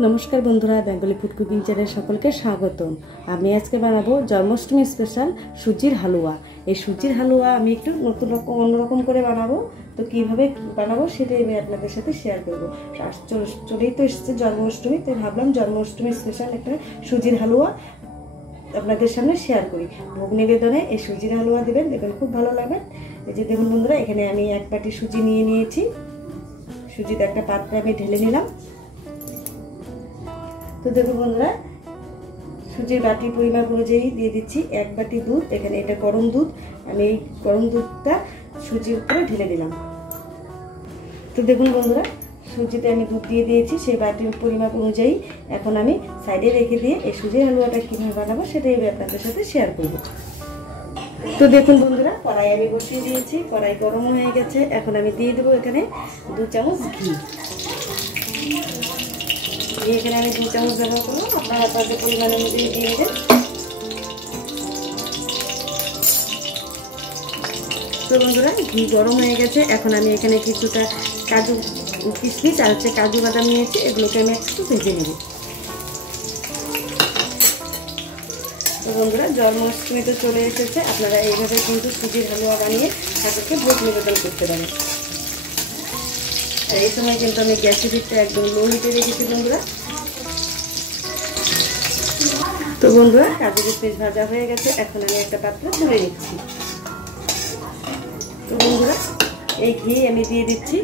नमस्कार बंधुरा Bengali food cooking channel सकलके स्वागतम। आमी आजके बानाबो जन्माष्टमी स्पेशल सुजिर हालुआ। এই সুজির হালুয়া আমি একটু নতুন রকম অন্যরকম করে বানাবো। তো কিভাবে বানাবো সেটাই আমি আপনাদের সাথে শেয়ার করব। চলেই তো এসেছে জন্মাষ্টমী, তাই ভাবলাম জন্মাষ্টমী স্পেশাল একটা সুজির হালুয়া আপনাদের সামনে শেয়ার করি। ভোগ নিবেদনে এই সুজির হালুয়া দিবেন, দেখবেন খুব ভালো লাগবে। এই যে দেখুন বন্ধুরা, এখানে আমি এক বাটি সুজি নিয়ে নিয়েছি। সুজিটা একটা পাত্রে আমি ঢেলে নিলাম। তো দেখুন বন্ধুরা, সুজির বাটির পরিমাপ অনুযায়ী দিয়ে দিচ্ছি এক বাটি দুধ। এখানে এটা গরম দুধ, আমি এই গরম দুধটা সুজির উপরে ঢেলে দিলাম। তো দেখুন বন্ধুরা, সুজিতে আমি দুধ দিয়ে দিয়েছি সেই বাটির পরিমাপ অনুযায়ী। এখন আমি সাইডে রেখে দিয়ে এই সুজির হালুয়াটা কীভাবে বানাবো সেটাই আমি আপনাদের সাথে শেয়ার করব। তো দেখুন বন্ধুরা, কড়াই আমি বসিয়ে দিয়েছি, কড়াই গরম হয়ে গেছে। এখন আমি দিয়ে দেবো এখানে 2 চামচ ঘি। এখানে আমি 2 চামচ ব্যবহার করবো, আপনারা আপনাদের পরিমাণ অনুযায়ী দিয়ে দেবেন। তো বন্ধুরা, ঘি গরম হয়ে গেছে। এখন আমি এখানে কিছুটা কাজু কিশমিশ আর কাজু বাদাম নিয়েছি, এগুলোকে আমি একটু ভেজে নেব। তো বন্ধুরা, জন্মাষ্টমী তো চলে এসেছে, আপনারা এইভাবে কিন্তু সুজির হালুয়া বানিয়ে ঠাকুরকে ভোগ নিবেদন করতে পারেন। আর এই সময় কিন্তু আমি গ্যাসের হিটটা একদম লো হিটে রেখেছি বন্ধুরা। তো বন্ধুরা, কাজু কিশমিশ ভাজা হয়ে গেছে, এখন আমি একটা পাত্রে তুলে নিচ্ছি। তো বন্ধুরা, এই ঘি আমি দিয়ে দিচ্ছি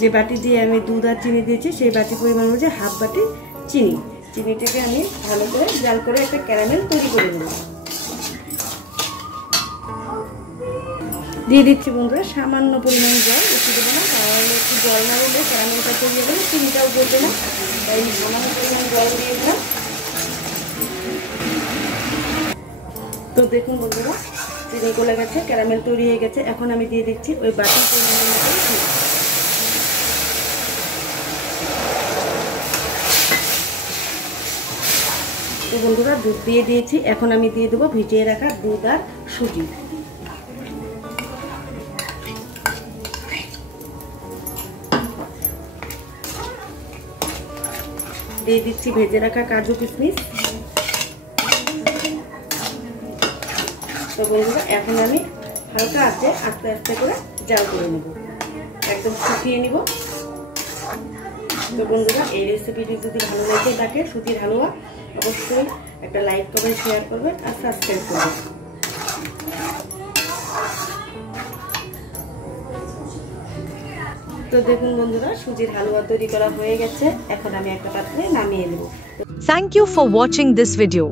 যে বাটি দিয়ে আমি দুধ আর চিনি দিয়েছি, সেই বাটি পরিমাণ অনুযায়ী হাফ বাটি চিনি। চিনিটাকে আমি ভালো করে জাল করে একটা ক্যারামেল তৈরি করে নেব। দিয়ে দিচ্ছি বন্ধুরা সামান্য পরিমাণ জল, বেশি দেবো না, কারণ একটু জল না দিলে ক্যারামেলটা তৈরি হবে না, চিনিটাও গলবে না, তাই সামান্য পরিমাণ জল দিয়ে দিলাম। তো দেখুন বন্ধুরা, চিনি গলে গেছে, ক্যারামেল তৈরি হয়ে গেছে। এখন আমি দিয়ে দিচ্ছি ওই বাটির পরিমাণ মতো ঘি। তো বন্ধুরা, দুধ দিয়ে দিয়েছি, এখন আমি দিয়ে দেবো ভিজিয়ে রাখা দুধ আর সুজি। দিয়ে দিচ্ছি ভেজে রাখা কাজু কিশমিশ। তো বন্ধুরা, এখন আমি হালকা আঁচে আস্তে আস্তে করে জাল করে নেব, একদম শুকিয়ে নিব। তো বন্ধুরা, এই রেসিপিটি যদি ভালো লাগে থাকে সুজির হালুয়া, অবশ্যই একটা লাইক করবেন, শেয়ার করবেন আর সাবস্ক্রাইব করবেন। তো দেখুন বন্ধুরা, সুজির হালুয়া তৈরি করা হয়ে গেছে। এখন আমি একটা পাত্রে নামিয়ে নেব। Thank you for watching this video.